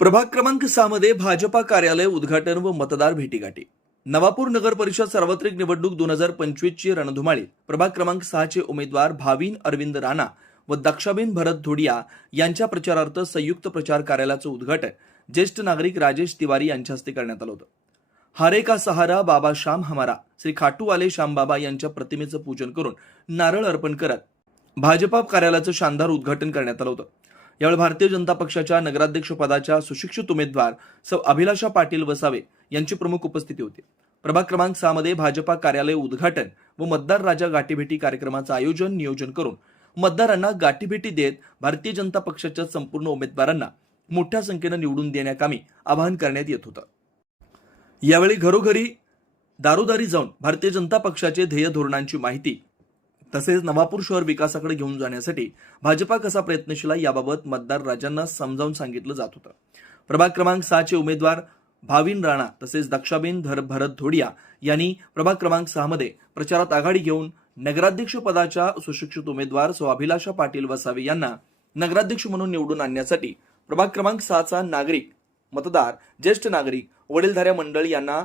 प्रभाग क्रमांक सहा मध्ये भाजपा कार्यालय उद्घाटन व मतदार भेटीगाठी. नवापूर नगर परिषद सार्वत्रिक निवडणूक दोन हजार पंचवीसची रणधुमाळी. प्रभाग क्रमांक सहाचे उमेदवार भावीन अरविंद राणा व दक्षाबेन भरत धोडिया यांच्या प्रचारार्थ संयुक्त प्रचार कार्यालयाचं उद्घाटन. ज्येष्ठ नागरिक राजेश तिवारी यांच्या हस्ते करण्यात आलं होतं. हारे का सहारा बाबा श्याम हमारा श्री खाटूवाले श्यामबाबा यांच्या प्रतिमेचं पूजन करून नारळ अर्पण करत भाजपा कार्यालयाचं शानदार उद्घाटन करण्यात आलं होतं. यावेळी भारतीय जनता पक्षाच्या नगराध्यक्ष पदाच्या सुशिक्षित उमेदवार सौ अभिलाषा पाटील वसावे यांची प्रमुख उपस्थिती होती. प्रभाग क्रमांक सहा मध्ये भाजपा कार्यालय उद्घाटन व मतदार राजा गाठीभेटी कार्यक्रमाचं आयोजन नियोजन करून मतदारांना गाठीभेटी देत भारतीय जनता पक्षाच्या संपूर्ण उमेदवारांना मोठ्या संख्येनं निवडून देण्याकामी आवाहन करण्यात येत होतं. यावेळी घरोघरी दारोदारी जाऊन भारतीय जनता पक्षाचे ध्येय धोरणांची माहिती तसेच नवापूर शहर विकासाकडे घेऊन जाण्यासाठी भाजपा कसा प्रयत्नशील आहे याबाबत मतदार राजांना समजावून सांगितलं जात होतं. प्रभाग क्रमांक सहाचे उमेदवार भाविन राणा तसेच दक्षाबेन धर भरत धोडिया यांनी प्रभाग क्रमांक सहा मध्ये प्रचारात आघाडी घेऊन नगराध्यक्ष पदाच्या सुशिक्षित उमेदवार सो अभिलाषा पाटील वसावे यांना नगराध्यक्ष म्हणून निवडून आणण्यासाठी प्रभाग क्रमांक सहाचा नागरिक मतदार ज्येष्ठ नागरिक वडीलधाऱ्या मंडळ यांना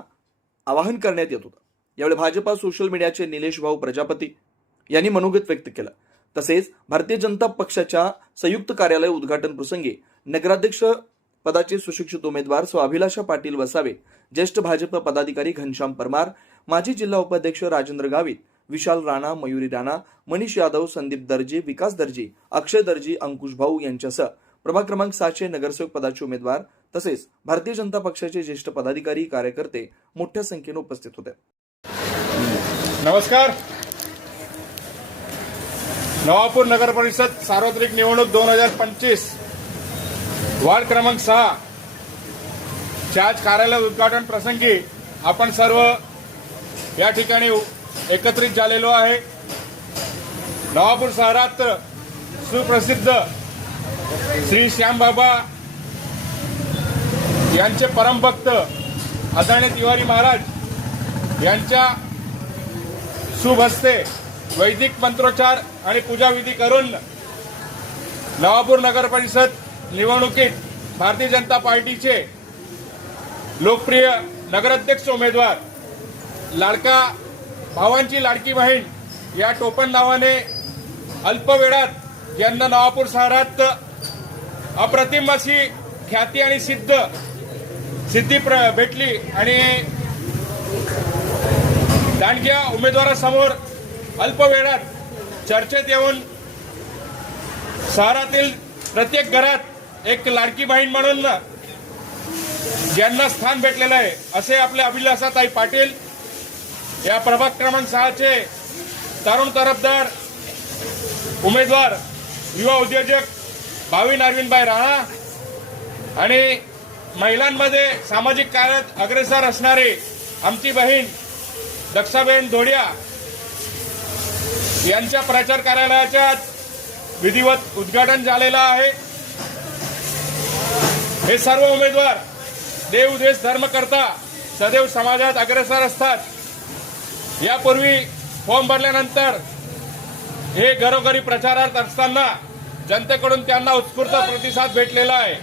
आवाहन करण्यात येत होतं. यावेळी भाजपा सोशल मीडियाचे निलेश भाऊ प्रजापती यांनी मनोगत व्यक्त केलं. तसेच भारतीय जनता पक्षाच्या संयुक्त कार्यालय उद्घाटन प्रसंगी नगराध्यक्ष पदाचे सुशिक्षित उमेदवार स्व अभिलाषा पाटील वसावे ज्येष्ठ भाजप पदाधिकारी घनश्याम परमार माजी जिल्हा उपाध्यक्ष राजेंद्र गावित विशाल राणा मयुरी राणा मनीष यादव संदीप दर्जे विकास दर्जी अक्षय दर्जी अंकुश भाऊ यांच्यासह प्रभाग क्रमांक सातशे नगरसेवक पदाचे उमेदवार तसेच भारतीय जनता पक्षाचे ज्येष्ठ पदाधिकारी कार्यकर्ते मोठ्या संख्येने उपस्थित होते. नमस्कार. नवापूर नगर परिषद सार्वत्रिक निवडणूक दोन हजार पंचवीस. वार्ड क्रमांक सहा. च्या आज कार्यालय उद्घाटन प्रसंगी आपण सर्व या ठिकाणी एकत्रित झालेलो आहे. नवापूर शहरात सुप्रसिद्ध श्री श्यामबाबा यांचे परमभक्त आदरणीय तिवारी महाराज यांच्या शुभ हस्ते वैदिक मंत्रोच्चार आणि पूजाविधी करून नवापूर नगर परिषद निवडणुकीत भारतीय जनता पार्टीचे लोकप्रिय नगराध्यक्ष उमेदवार लाडका भावांची लाडकी बहीण या टोपण नावाने अल्प वेळात नवापूर शहरात अप्रतिम अशी ख्याती आणि सिद्ध सिद्धी प्र- भेटली आणि दांडग्या उमेदवारासमोर अल्प वेळात चर्चेत येऊन शहरातील प्रत्येक घरात एक लाडकी बहीण म्हणून ज्यांना स्थान भेटलेलं आहे असे आपले अभिलाषाताई पाटील या प्रभाग क्रमांक सहाचे तरुण तरफदार उमेदवार युवा उद्योजक भावी अरविंदबाई राणा आणि महिलांमध्ये सामाजिक कार्यात अग्रेसर असणारे आमची बहीण दक्षाबेन धोडिया यांच्या प्रचार कार्यालयाच्या विधिवत उद्घाटन झालेलं आहे. हे सर्व उमेदवार देव देश धर्म करता सदैव समाजात अग्रेसर असतात. यापूर्वी फॉर्म भरल्यानंतर हे घरोघरी प्रचारात असताना जनतेकडून त्यांना उत्स्फूर्त प्रतिसाद भेटलेला आहे.